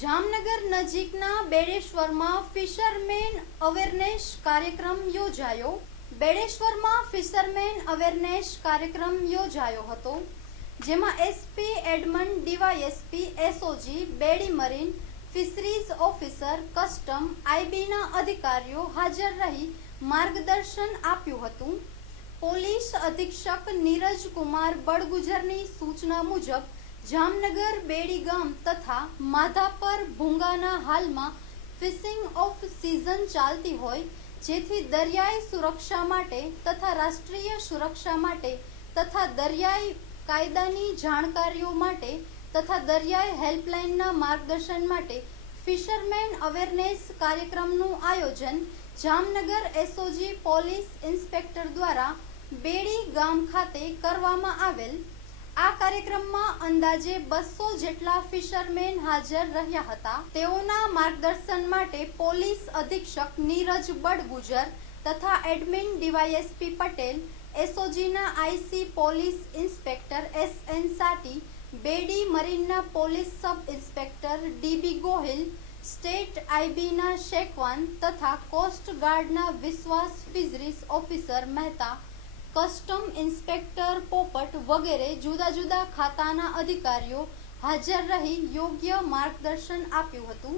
જામનગર નજીકના બેડેશ્વરમાં fisherman awareness કાર્યક્રમ યોજાયો. બેડેશ્વરમાં ફિશરમેન અવેરનેસ કાર્યક્રમ યોજાયો હતો, જેમાં એસપી એડમંડ, ડીવાયએસપી, એસઓજી, બેડી મરીન, ફિશરીઝ ઓફિસર, કસ્ટમ, આઈબીના અધિકારીઓ હાજર રહી માર્ગદર્શન આપ્યું હતું. પોલીસ અધિક્ષક નીરજ કુમાર બડગુજરની સૂચના મુજબ જામનગર બેડી ગામ તથા માધાપર ભૂંગાના હાલમાં ફિશિંગ ઓફ સિઝન ચાલતી હોય, જેથી દરિયાઈ સુરક્ષા માટે તથા રાષ્ટ્રીય સુરક્ષા માટે તથા દરિયાઈ કાયદાની જાણકારીઓ માટે તથા દરિયાઈ હેલ્પલાઇનના માર્ગદર્શન માટે ફિશરમેન અવેરનેસ કાર્યક્રમનું આયોજન જામનગર એસઓજી પોલીસ ઇન્સ્પેક્ટર દ્વારા બેડી ગામ ખાતે કરવામાં આવેલ. આ કાર્યક્રમમાં અંદાજે 200 જેટલા ફિશરમેન હાજર રહ્યા હતા. તેઓના માર્ગદર્શન માટે પોલીસ અધિક્ષક નીરજ બડગુજર તથા એડમિન ડીવાયએસપી પટેલ, એસઓજીના IC police inspector SN Sati, Bedi મરીનના police sub inspector DB Gohil, state આઈબીના શેખવાન તથા કોસ્ટ ગાર્ડના Vishwas fisheries officer Mehta, custom inspector Popat વગેરે જુદા જુદા ખાતાના અધિકારીઓ હાજર રહી યોગ્ય માર્ગદર્શન આપ્યું હતું.